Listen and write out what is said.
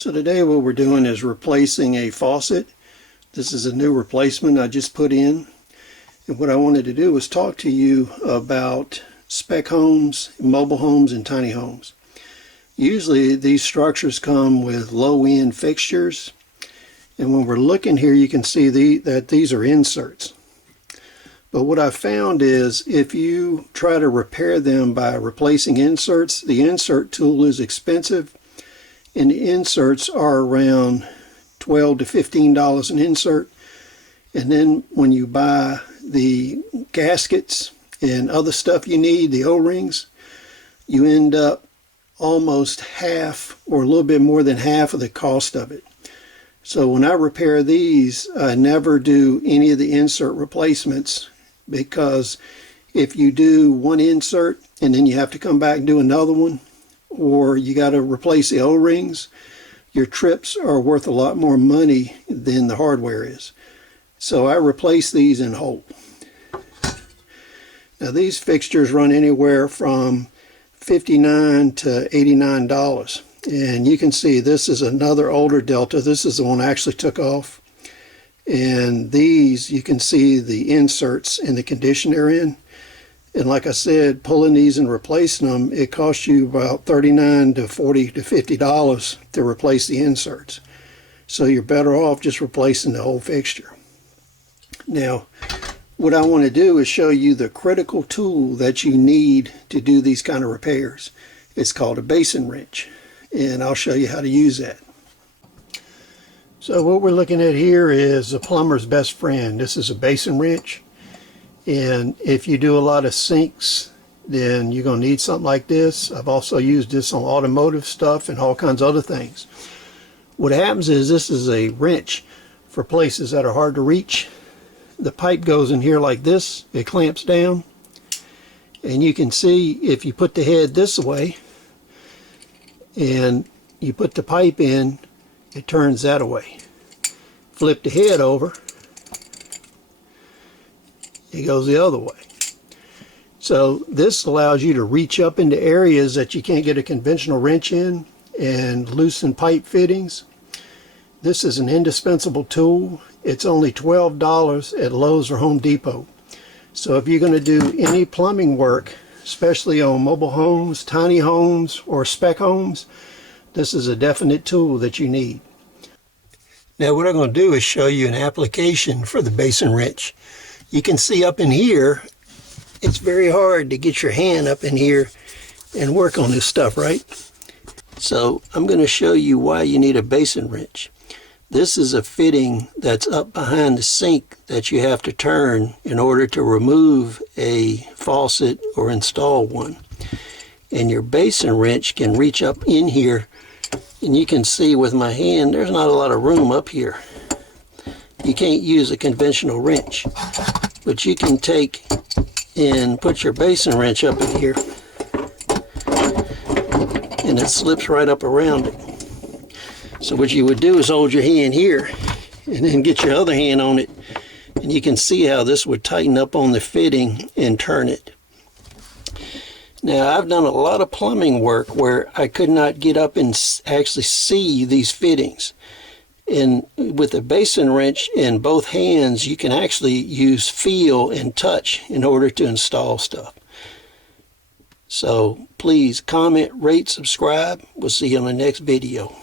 So today what we're doing is replacing a faucet. This is a new replacement I just put in. And what I wanted to do was talk to you about spec homes, mobile homes, and tiny homes. Usually these structures come with low-end fixtures. And when we're looking here, you can see that these are inserts. But what I found is if you try to repair them by replacing inserts, the insert tool is expensive. And the inserts are around $12 to $15 an insert. And then when you buy the gaskets and other stuff you need, the O-rings, you end up almost half or a little bit more than half of the cost of it. So when I repair these, I never do any of the insert replacements, because if you do one insert and then you have to come back and do another one, or you got to replace the O-rings, your trips are worth a lot more money than the hardware is. So I replace these in whole. Now these fixtures run anywhere from $59 to $89. And you can see this is another older Delta. This is the one I actually took off. And these, you can see the inserts and the condition they're in. And like I said, pulling these and replacing them, it costs you about $39 to $40 to $50 to replace the inserts. So you're better off just replacing the whole fixture. Now, what I want to do is show you the critical tool that you need to do these kind of repairs. It's called a basin wrench, and I'll show you how to use that. So what we're looking at here is a plumber's best friend. This is a basin wrench. And if you do a lot of sinks, then you're going to need something like this. I've also used this on automotive stuff and all kinds of other things. What happens is this is a wrench for places that are hard to reach. The pipe goes in here like this. It clamps down. And you can see if you put the head this way and you put the pipe in, it turns that way. Flip the head over, it goes the other way. So this allows you to reach up into areas that you can't get a conventional wrench in and loosen pipe fittings. This is an indispensable tool. It's only $12 at Lowe's or Home Depot. So if you're going to do any plumbing work, especially on mobile homes, tiny homes, or spec homes, this is a definite tool that you need. Now what I'm going to do is show you an application for the basin wrench. You can see up in here, it's very hard to get your hand up in here and work on this stuff, right? So I'm going to show you why you need a basin wrench. This is a fitting that's up behind the sink that you have to turn in order to remove a faucet or install one. And your basin wrench can reach up in here, and you can see with my hand there's not a lot of room up here. You can't use a conventional wrench, but you can take and put your basin wrench up in here and it slips right up around it. So what you would do is hold your hand here and then get your other hand on it, and you can see how this would tighten up on the fitting and turn it. Now I've done a lot of plumbing work where I could not get up and actually see these fittings. And with a basin wrench in both hands, you can actually use feel and touch in order to install stuff. So please comment, rate, subscribe. We'll see you on the next video.